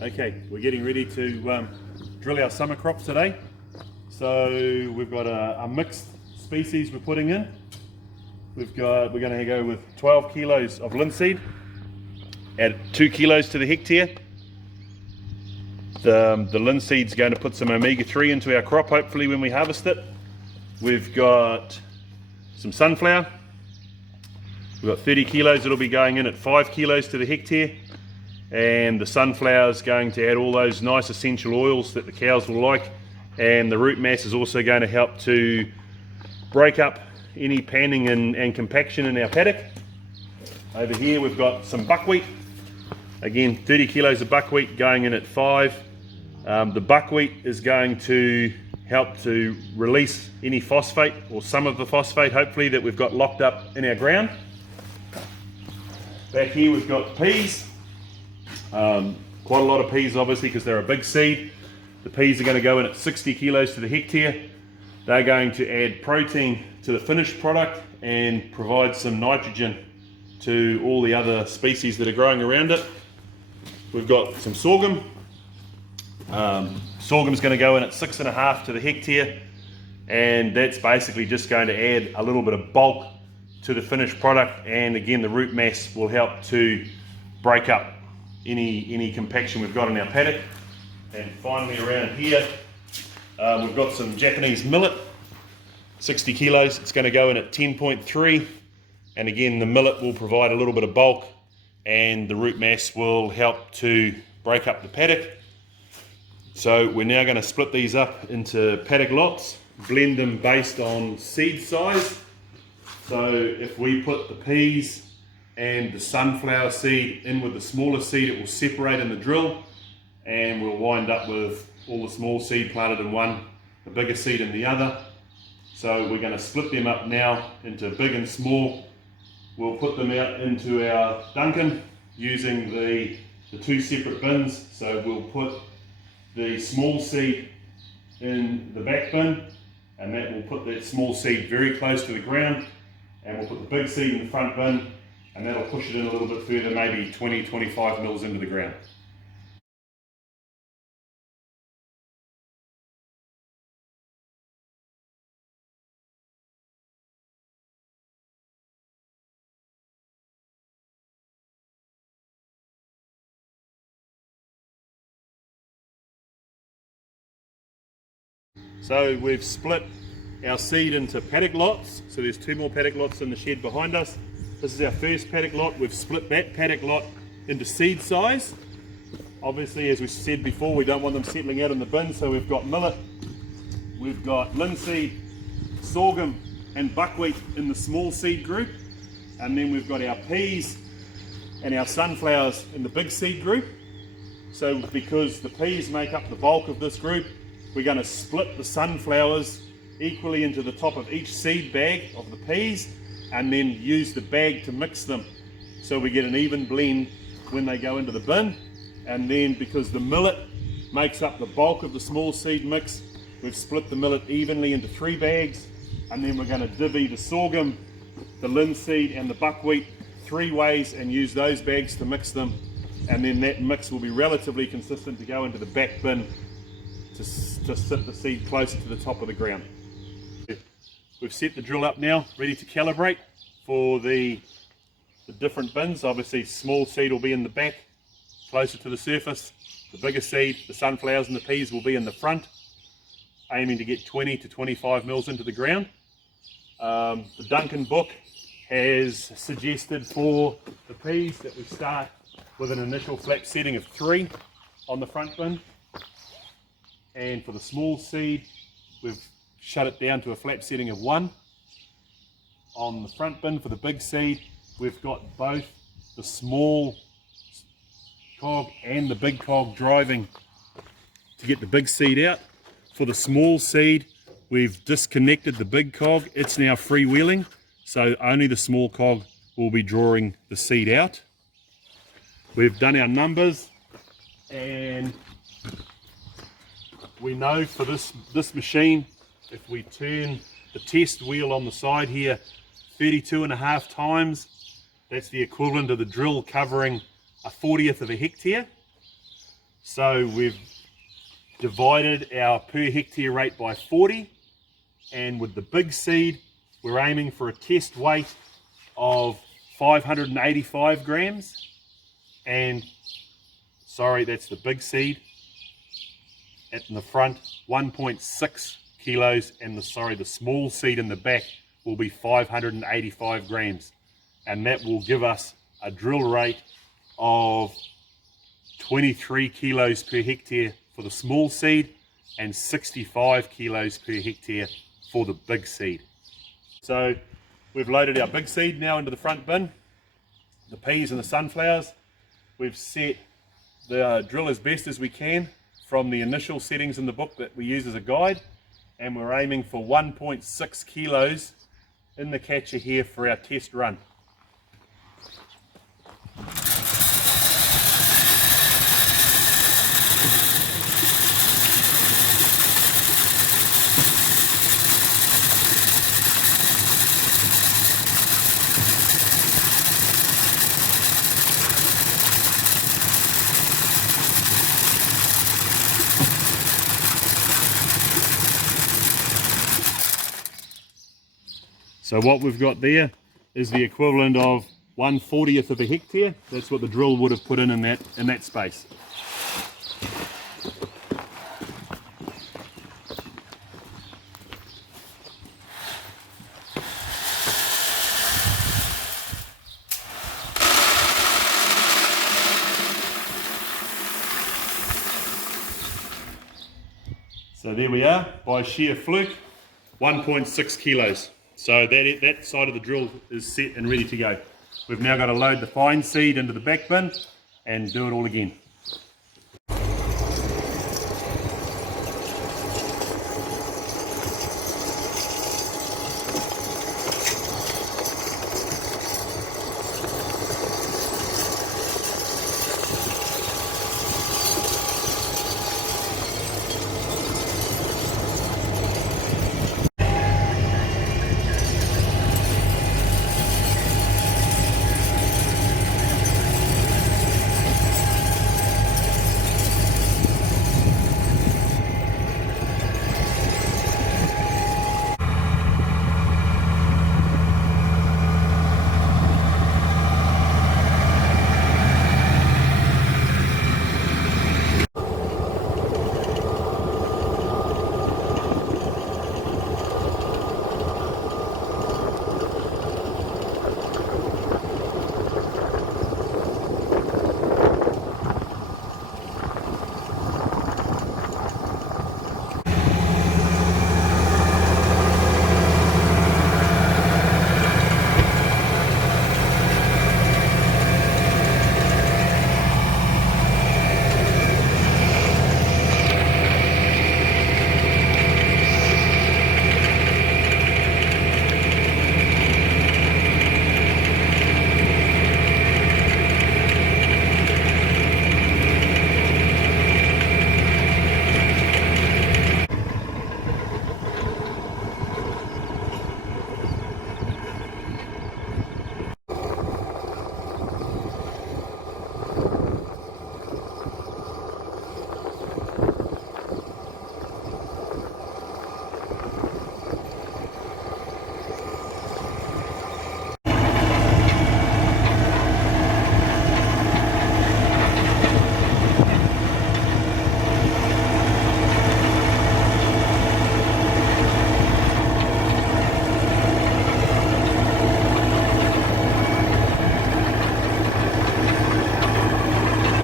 Okay, we're getting ready to drill our summer crops today. So we've got a mixed species we're putting in. We're going to go with 12 kilos of linseed, add 2 kilos to the hectare. The linseed's going to put some omega-3 into our crop, hopefully, when we harvest it. We've got some sunflower. We've got 30 kilos that'll be going in at 5 kilos to the hectare. And the sunflower is going to add all those nice essential oils that the cows will like. And the root mass is also going to help to break up any panning and compaction in our paddock. Over here we've got some buckwheat. Again, 30 kilos of buckwheat going in at 5. The buckwheat is going to help to release any phosphate, or some of the phosphate hopefully, that we've got locked up in our ground. Back here we've got peas. Quite a lot of peas obviously because they're a big seed. The peas are going to go in at 60 kilos to the hectare. They're going to add protein to the finished product and provide some nitrogen to all the other species that are growing around it. We've got some sorghum. Sorghum's going to go in at 6.5 to the hectare, and that's basically just going to add a little bit of bulk to the finished product, and again the root mass will help to break up any compaction we've got in our paddock. And finally around here we've got some Japanese millet, 60 kilos. It's going to go in at 10.3, and again the millet will provide a little bit of bulk and the root mass will help to break up the paddock. So we're now going to split these up into paddock lots, blend them based on seed size. So if we put the peas and the sunflower seed in with the smaller seed, it will separate in the drill, and we'll wind up with all the small seed planted in one, the bigger seed in the other. So we're going to split them up now into big and small. We'll put them out into our Duncan using the 2 separate bins. So we'll put the small seed in the back bin, and that will put that small seed very close to the ground, and we'll put the big seed in the front bin, and that'll push it in a little bit further, maybe 20-25 mils into the ground. So we've split our seed into paddock lots. So there's 2 more paddock lots in the shed behind us. This is our first paddock lot. We've split that paddock lot into seed size. Obviously, as we said before, we don't want them settling out in the bin, so we've got millet, we've got linseed, sorghum and buckwheat in the small seed group, and then we've got our peas and our sunflowers in the big seed group. So because the peas make up the bulk of this group, we're going to split the sunflowers equally into the top of each seed bag of the peas, and then use the bag to mix them so we get an even blend when they go into the bin. And then because the millet makes up the bulk of the small seed mix, we've split the millet evenly into 3 bags, and then we're going to divvy the sorghum, the linseed and the buckwheat 3 ways and use those bags to mix them, and then that mix will be relatively consistent to go into the back bin to sit the seed closer to the top of the ground. We've set the drill up now, ready to calibrate for the different bins. Obviously small seed will be in the back, closer to the surface. The bigger seed, the sunflowers and the peas, will be in the front, aiming to get 20-25 mils into the ground. The Duncan book has suggested for the peas that we start with an initial flap setting of 3 on the front bin. And for the small seed, we've shut it down to a flap setting of 1. On the front bin for the big seed, we've got both the small cog and the big cog driving to get the big seed out. For the small seed, we've disconnected the big cog. It's now freewheeling, so only the small cog will be drawing the seed out. We've done our numbers, and we know for this machine, if we turn the test wheel on the side here 32.5 times, that's the equivalent of the drill covering 1/40 of a hectare. So we've divided our per hectare rate by 40, and with the big seed we're aiming for a test weight of 585 grams, and sorry, that's the big seed at the front, 1.6 kilos, and the small seed in the back will be 585 grams, and that will give us a drill rate of 23 kilos per hectare for the small seed and 65 kilos per hectare for the big seed. So we've loaded our big seed now into the front bin, the peas and the sunflowers. We've set the drill as best as we can from the initial settings in the book that we use as a guide, and we're aiming for 1.6 kilos in the catcher here for our test run. So what we've got there is the equivalent of 1/40th of a hectare. That's what the drill would have put in that space. So there we are, by sheer fluke, 1.6 kilos. So that side of the drill is set and ready to go. We've now got to load the fine seed into the back bin and do it all again.